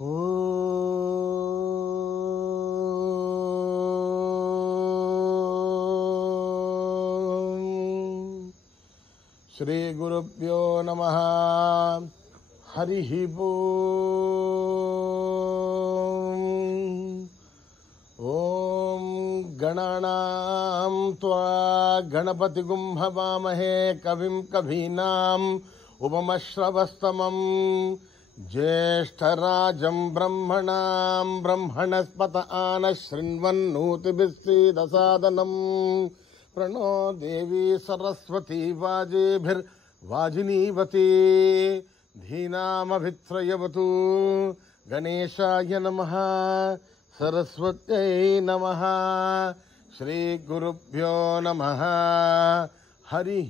శ్రీ గురుభ్యో నమః. హరి ఓం గణానాం త్వా గణపతిగుం హవామహే కవిం కవీనాం ఉపమశ్రవస్తమం జ్యేష్ఠరాజం బ్రహ్మణాం బ్రహ్మణస్పత ఆనశృణ్వన్నోతిభిస్సీదసాదనం ప్రణో దేవీ సరస్వతీ వాజిభిర్వాజినీవతి ధీనామభిత్రయవతు. గణేశాయ నమః, సరస్వత్యై నమః. శ్రీ గురుభ్యో నమః. హరి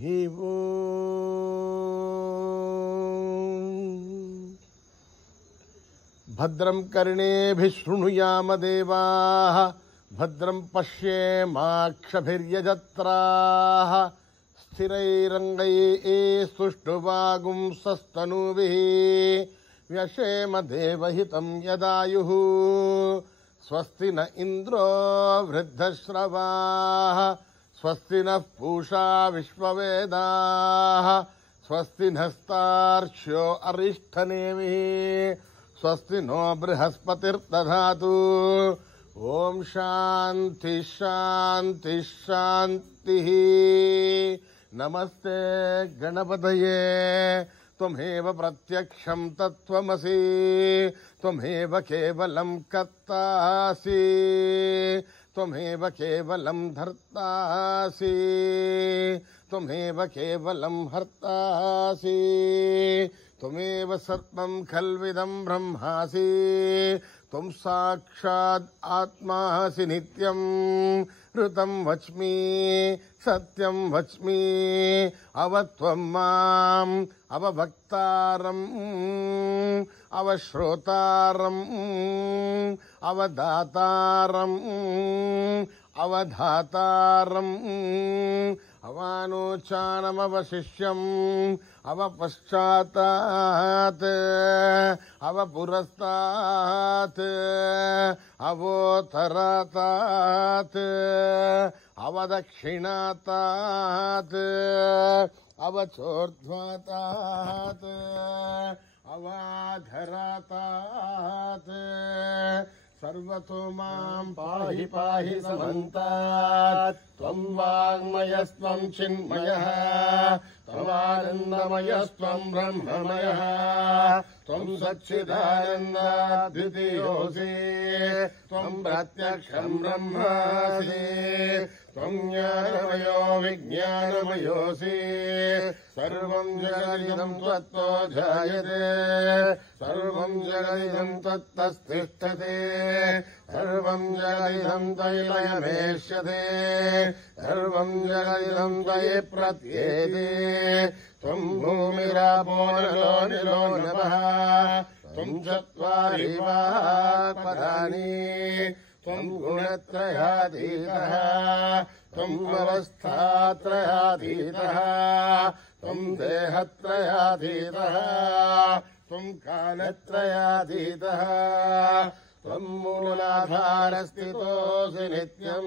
భద్రం కర్ణేభిః శృణుయామ దేవాః, భద్రం పశ్యేమాక్షభిర్యజత్రాః. స్థిరైరంగైస్తుష్టువాగుంసస్తనూभिः వ్యశేమ దేవహితం యదాయుః. స్వస్తి న ఇంద్రో వృద్ధశ్రవాః, స్వస్తి నః పూషా విశ్వవేదాః, స్వస్తి నస్తార్క్ష్యో అరిష్టనేమిః, స్వస్తి నో బృహస్పతిర్దధాతు. ఓం శాంతి శాంతి శాంతి. నమస్తే గణపతయే. త్వమేవ ప్రత్యక్షం తత్వమసి, త్వమేవ కేవలం కర్తాసి, త్వమేవ కేవలం ధర్తాసి, త్వమేవ కేవలం హర్తాసి, త్వమేవ సర్వం ఖల్విదం బ్రహ్మాసి, త్వం సాక్షాద్ ఆత్మాసి నిత్యం. ఋతం వచ్మి సత్యం వచ్మి, అవత్వం మాం అవభక్తారం అవశ్రోతారం అవదాతారం అవధాతారం అవానోచానమవశిష్యం అవపశ్చాతాత్ అవపురస్తాత్ అవోత్తరాతాత్ అవదక్షిణాతాత్ అవచోర్ధ్వాతాత్ అవాధరాతాత్. సర్వతో మాం పాహి పాహి సమంతాత్. త్వం వాङ्मयस्त्वं చిన్మయః, త్వమానందమయస్త్వం బ్రహ్మమయః, త్వం సచ్చిదానందాద్వితీయోసి, త్వం ప్రత్యక్షం బ్రహ్మాసి, త్వం జ్ఞానమయో విజ్ఞానమయోసి. సర్వం జగదిదం త్వత్తో జాయతే, సర్వం జగదిదం త్వత్తస్థిష్టతే, సర్వం జగదిదం త్వయిలయమేష్యతే, సర్వం జగదిదం త్వయి ప్రత్యేతి. త్వం భూమిరాపో నలో నిలో నభః, త్వం చత్వారి వాక్పదాని, త్వం గుణత్రయాతీతః, త్వం అవస్థాత్రయాతీతః, త్వం దేహత్రయాతీతః, త్వం కాలత్రయాతీతః, త్వం మూలాధారస్థితోऽసి నిత్యం,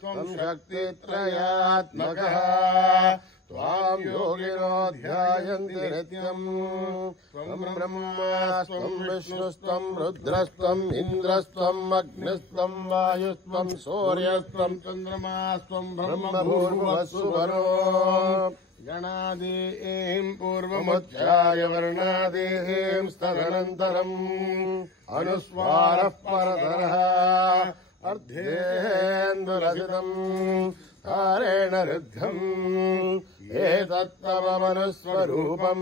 త్వం శక్తిత్రయాత్మకः. త్వాం యోగినో ధ్యాయంతి నిత్యం. త్వం బ్రహ్మాస్త్వం విష్ణుస్త్వం రుద్రస్త్వం ఇంద్రస్త్వం అగ్నిస్త్వం వాయుస్త్వం సూర్యస్త్వం చంద్రమాస్త్వం బ్రహ్మభూర్భువస్సువరో. గణాదీం పూర్వముచ్చాయ వర్ణాదీం స్తదనంతరం అనుస్వారః పరతరః అర్ధేందురజితం తారేణ రుద్ధం. ఏతత్తవ మనుస్వరూపం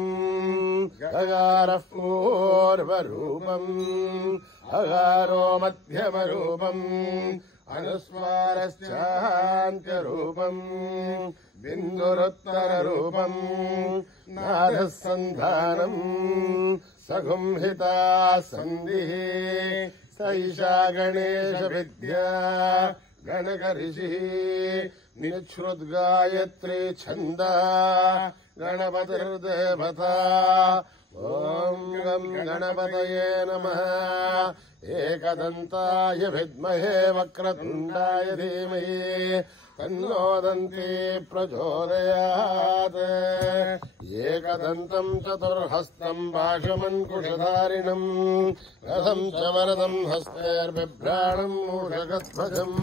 గగారః పూర్వరూపం, అగారో మధ్యమరూపం, అనుస్వారశ్చాంత్యరూపం, బిందురుత్తరరూపం, నాదః సంధానం, సగుంహితా సంధిః. సైషా గణేశ విద్యా గణకరిషి నిశ్రుద్గాయత్రీ ఛంద గణపతిర్దేవత ॐ गं गणपतये नमः एकदन्ताय विद्महे वक्रतुण्डाय धीमहि तन्नो दन्ती प्रचोदयात् एकदन्तं चतुर्हस्तं पाशमङ्कुशधारिणम् रथं च वरदं हस्तैर्बिभ्राणं मूषकध्वजम्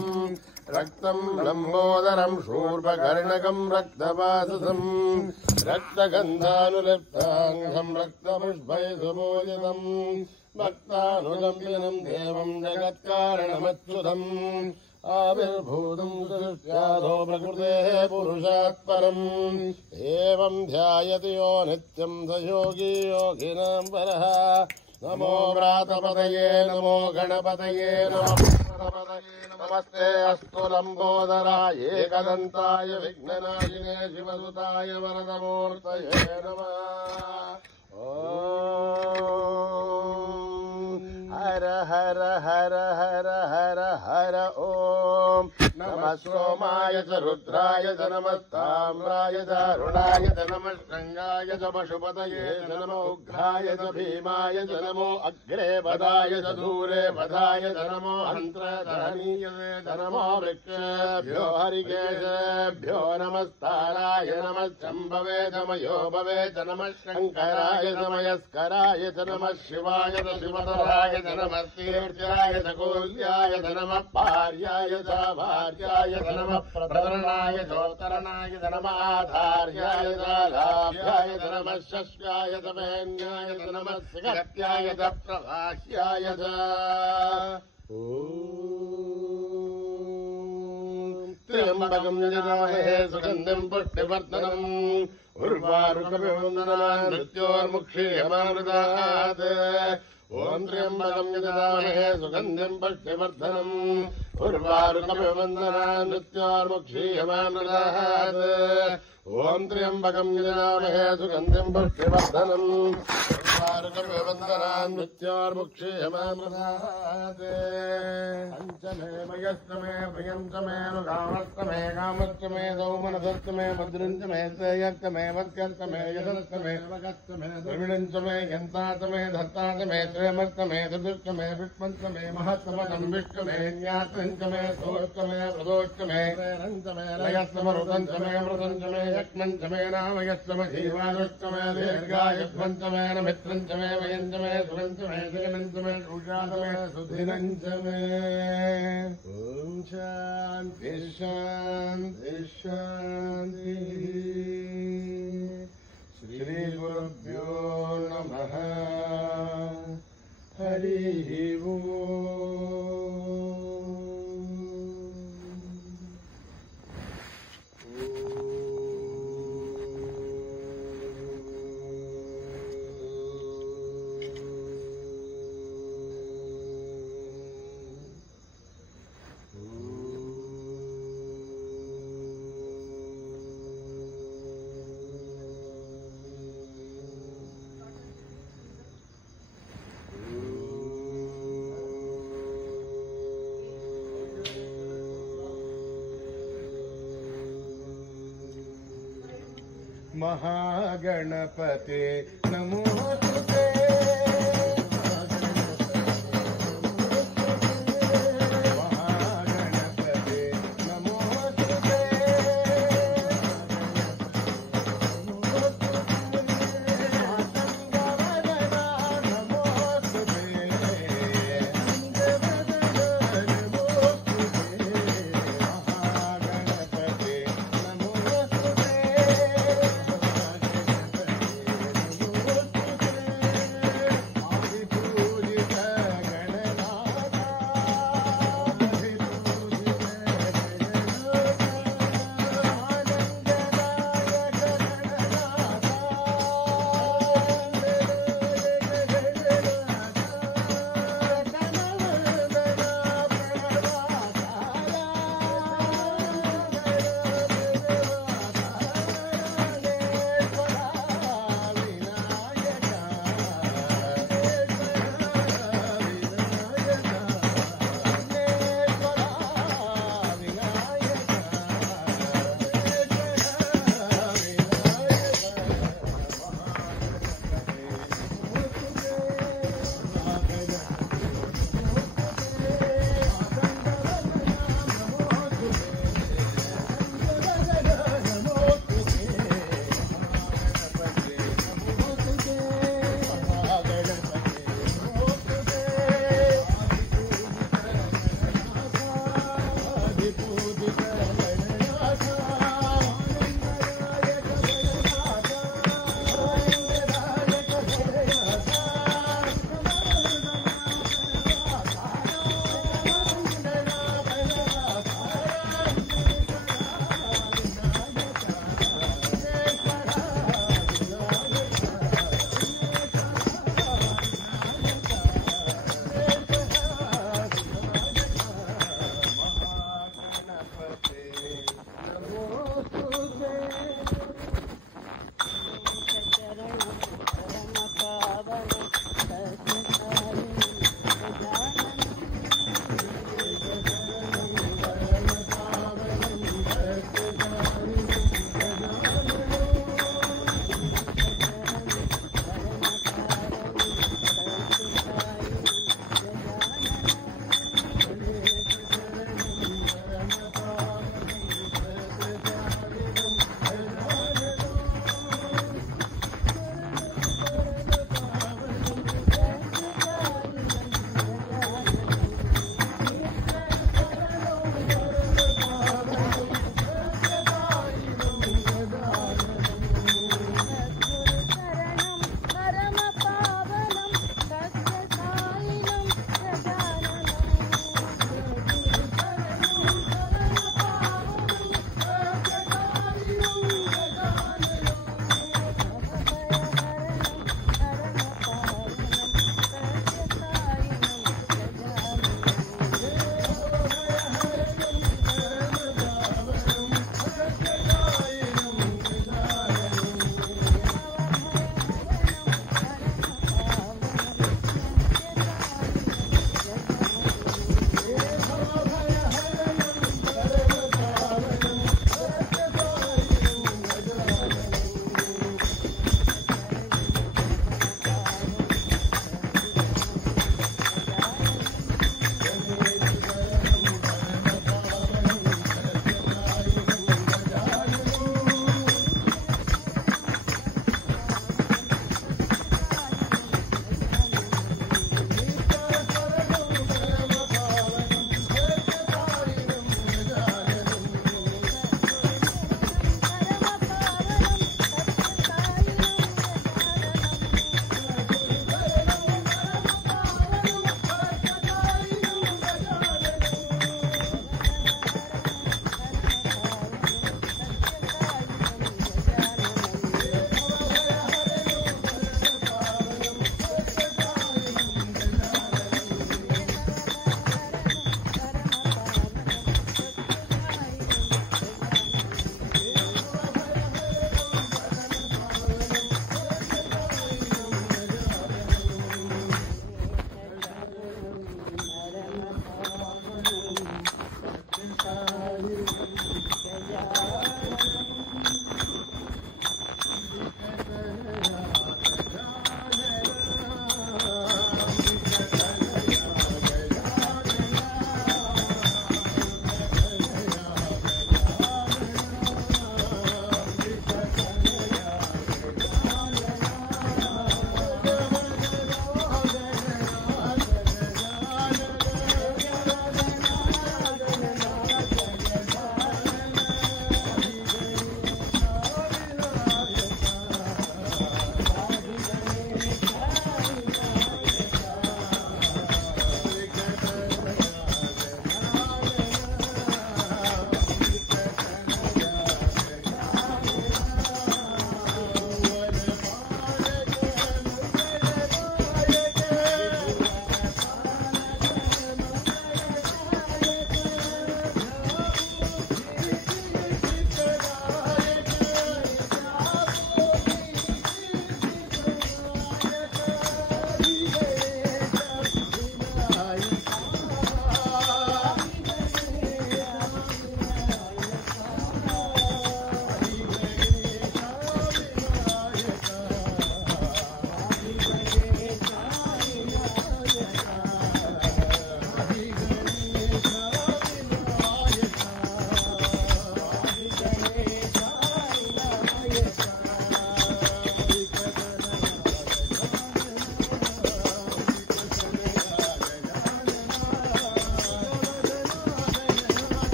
रक्तं लम्बोदरं शूर्पकर्णकं रक्तवाससम् रक्तगन्धानुलिप्ताङ्गं रक्तपुष्पैः सुपूजितम् भक्तानुगम्यनं देवं जगत्कारणमच्युतम् आविर्भूतं सृष्ट्यादो प्रकृतेः पुरुषात् परम् एवं ध्यायति यो नित्यं स योगी योगिनां परः नमो व्रातपतये नमो गणपतये नमस्ते अस्तु लम्बोदराय एकदन्ताय विघ्ननाशिने शिवसुताय वरदमूर्तये नमः हर हर हर हर हर हर ॐ नमः सोमाय च रुद्राय च नमः ताम्राय च अरुणाय च नमः शृङ्गाय च पशुपतये च नमो उग्राय च भीमाय च नमो अग्रे वदाय च दूरे वदाय च नमो हन्त्रधरणीयसे च नमो वृक्षेभ्यो हरिकेशेभ्यो नमस्ताराय नमः शम्भवे च मयोभवे च नमः शङ्कराय च मयस्कराय च नमः शिवाय च शिवतराय च नमः तीर्थ्याय च कूल्याय च नमः पार्याय च भार्याय च नमः प्रतरणाय चोत्तरणाय च नमः आधार्याय च लाभ्याय च नमः शस्याय च वेन्याय च नमः सिगत्याय च प्रभाष्याय च त्र्यम्बकं यजामहे सुगन्धिं पुष्टिवर्धनम् उर्वारुकमिवन्दनान् मृत्योर्मुक्षीयमामृतात् ॐ त्र्यम्बकं यजामहे सुगन्धिं पुष्टिवर्धनम् उर्वारुकमिवन्दनान् मृत्योर्मुक्षीयमामृतात् ॐ त्र्यम्बकं यजामहे सुगन्धिं पुष्टिवर्धनम् उर्वारुकमिवन्दनान् मृत्योर्मुक्षीयमामृतात् पञ्चमे मयस्तमे भयन्तमे कामस्तमे कामस्तमे सौमनसस्तमे भद्रञ्चमे श्रेयस्तमे वत्कस्तमे यशस्तमे वकस्तमे द्रविडञ्चमे यन्तातमे धत्तातमे श्रेमस्तमे चतुष्टमे विष्पञ्चमे महत्तमतं विष्टमे न्यासञ्चमे सोष्टमे प्रदोष्टमे रञ्चमे लयस्तमरुदञ्चमे मृदञ्चमे यक्ष्मञ्चमे नामयस्तमे जीवानुष्टमे दीर्घायुष्मञ्चमे नमित्रञ्चमे वयञ्चमे सुरञ्चमे शिगनञ्चमे शूषातमे सुधिरञ्चमे ॐ शान्ति शान्ति शान्तिः श्रीगुरुभ्यो नमः हरिः महागणपते नमोस्तुते महागणपते नमोस्तुते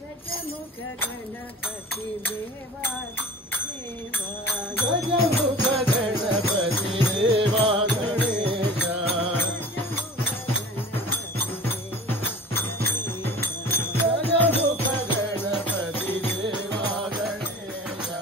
गजमुख गणपति देवा देवा गजमुख गणपति देवा गणेशा गजमुख गणपति देवा गणेशा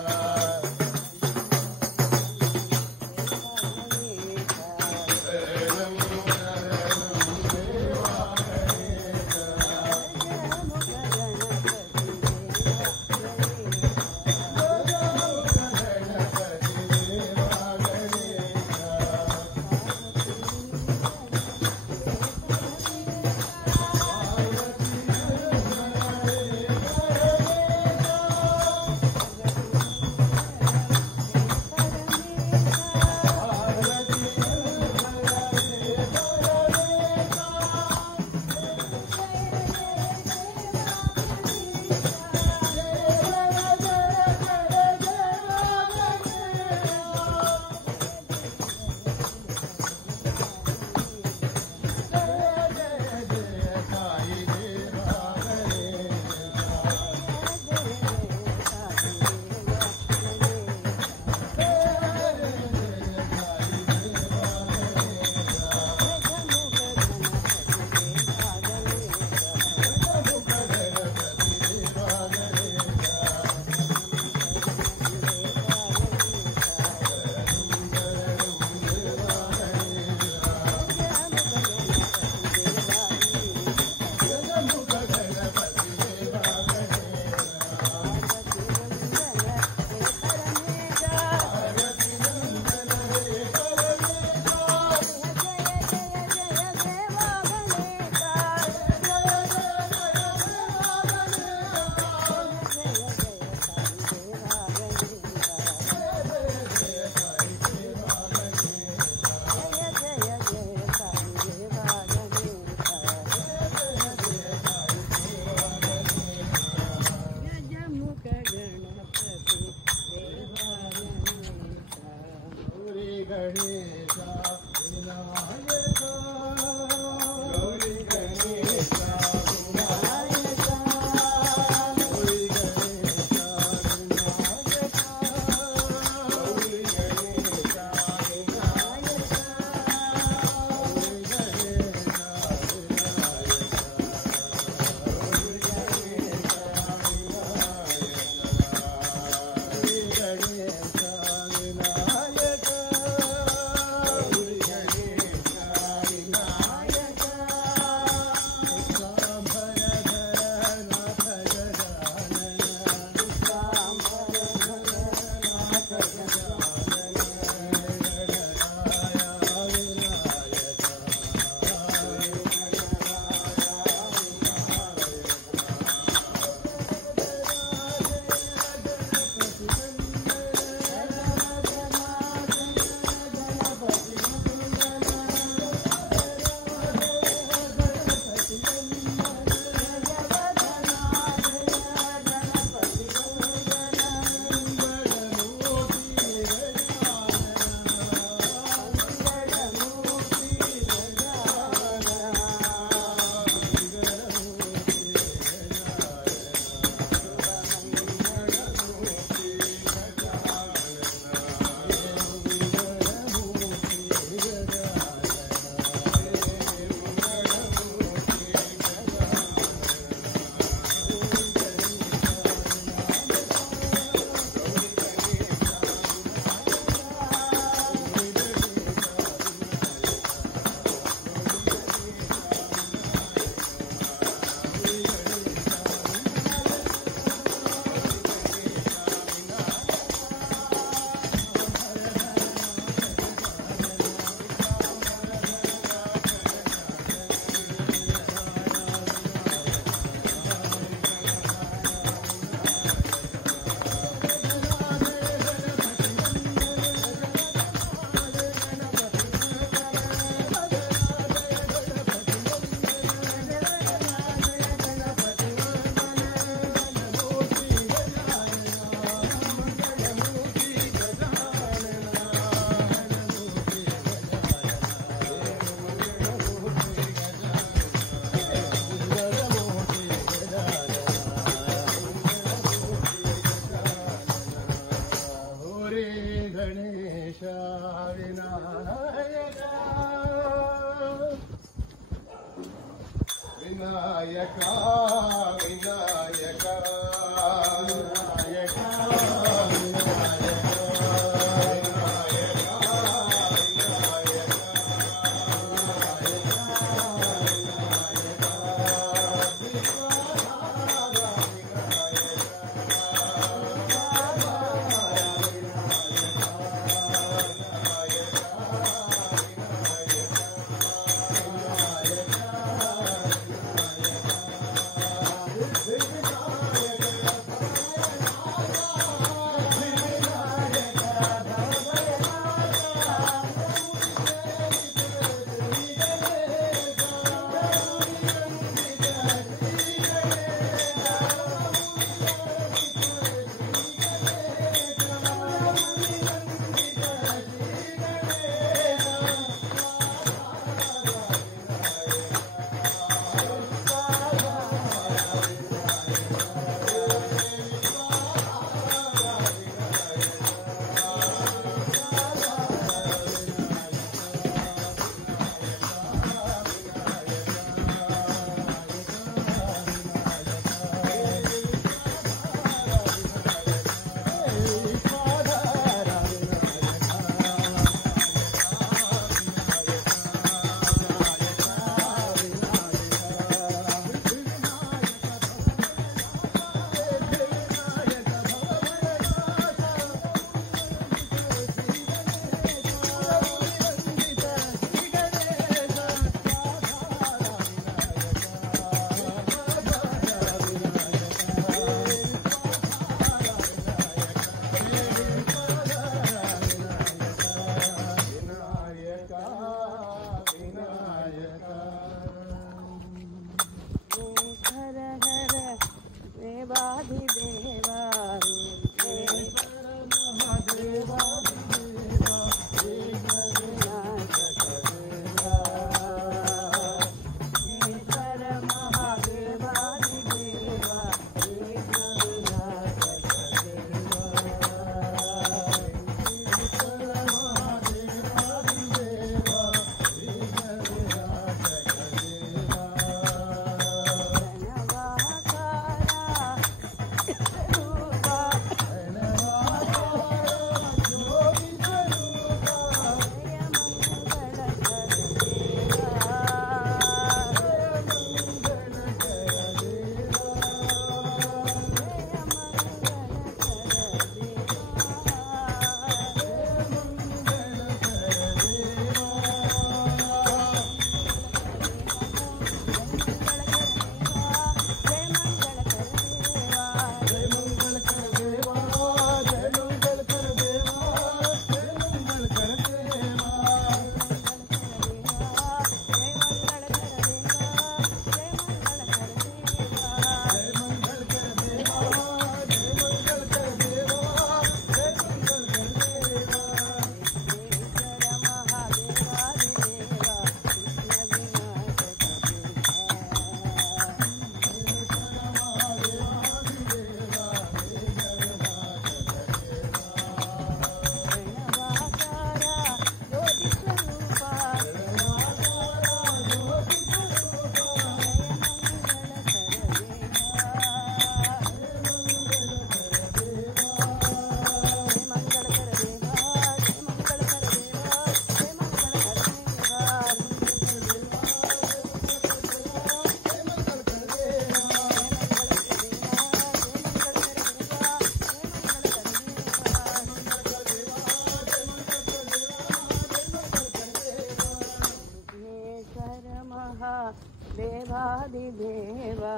देवादिदेवा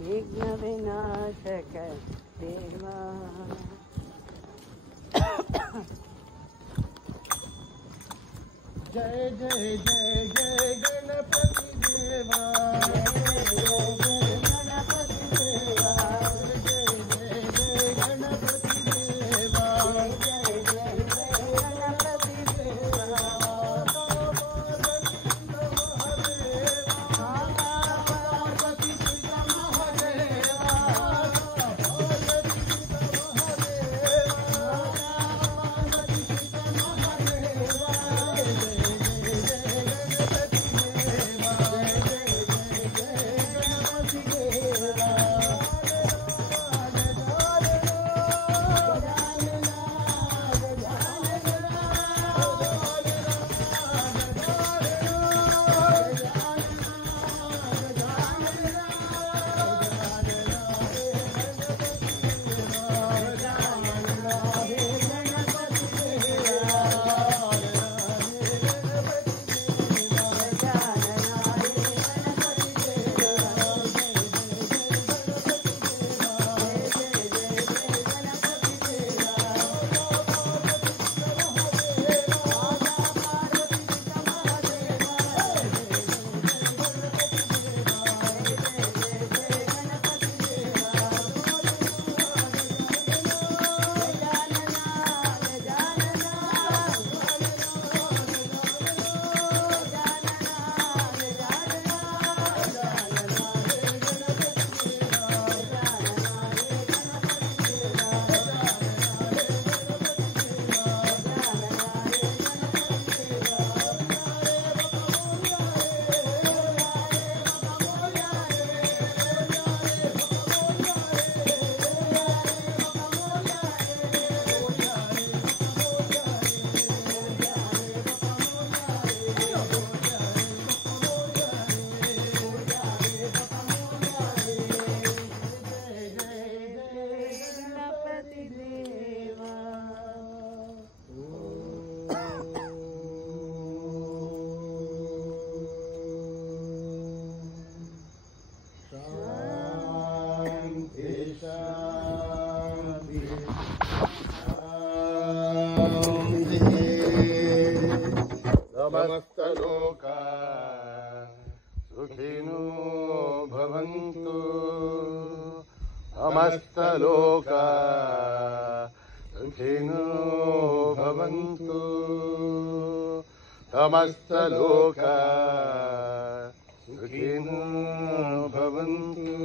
विघ्नविनाशक देवा जय जय जय जय गणपति देवा जय जय गणपति देवा जय जय गणपति देवा जय जय गणपति देवा शान्ति समस्तलोका सुखिनो भवन्तु समस्तलोका सुखिनो भवन्तु समस्तलोका सुखिनो भवन्तु।